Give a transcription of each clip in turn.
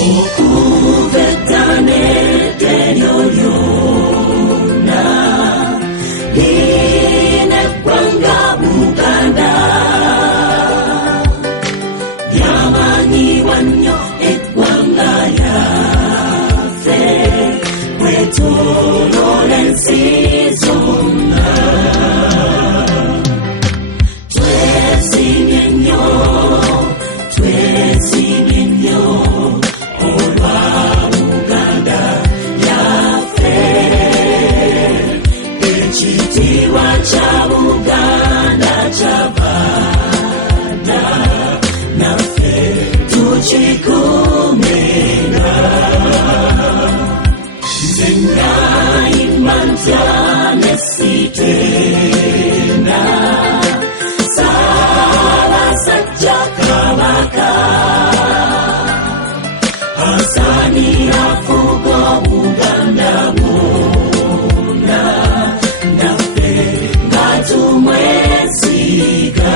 okuvetane tenyonyona line gwanga Buganda yamanyiwa nnyo eggwanga lyaffe kwetooloola ensi zonna twesimye nnyo olwa Buganda yaffe ekitiibwa kya Buganda kyabadda naffe tukikuumenga nze nayimba ntya ne sitenda Ssaabasajja Kabaka asaanira fuga Buganda bwonna naffe nga tumwesiga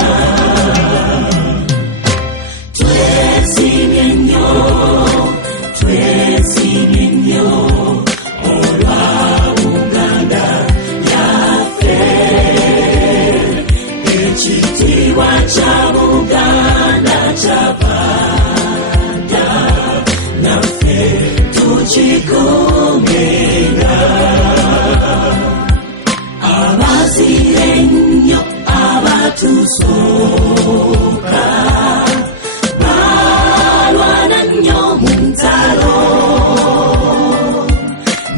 twesimye nnyo olwa Buganda yaffe ekitiibwa kya Buganda kyabadda naffe tukikuumenga abazire ennyo abatusooka balwana nnyo mu ntalo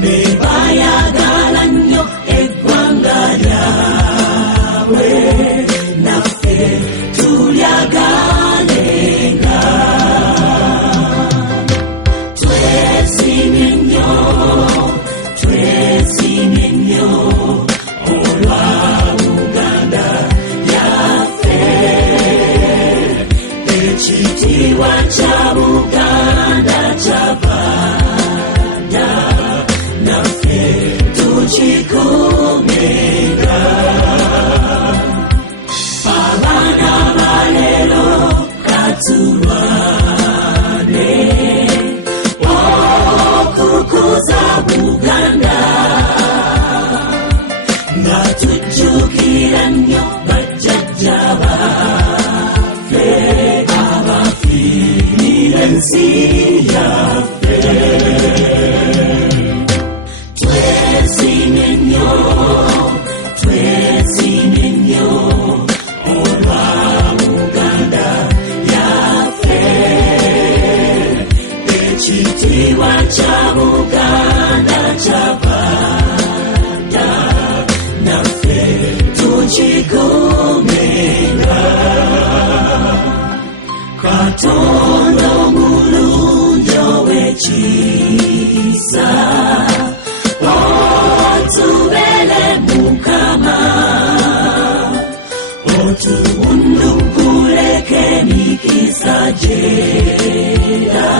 ne bayagala nnyo eggwanga lyabwe naffe tulyagalenga twesimye nnyo olwa Buganda yaffe ekitiibwa kya Buganda kyabadda naffe tukikuumenga abaana ba leero katulwane okukuza Buganda nga tujjukira nnyo bajjajja baffe abafiirira ensi yaffe twesimye nnyo olwa Buganda yaffe ekitiibwa kya Buganda kyabadda naffe tukikuumenga Katonda omulungi ow'ekisa otubeere Mukama otuwunnuguleko emikisa gy'era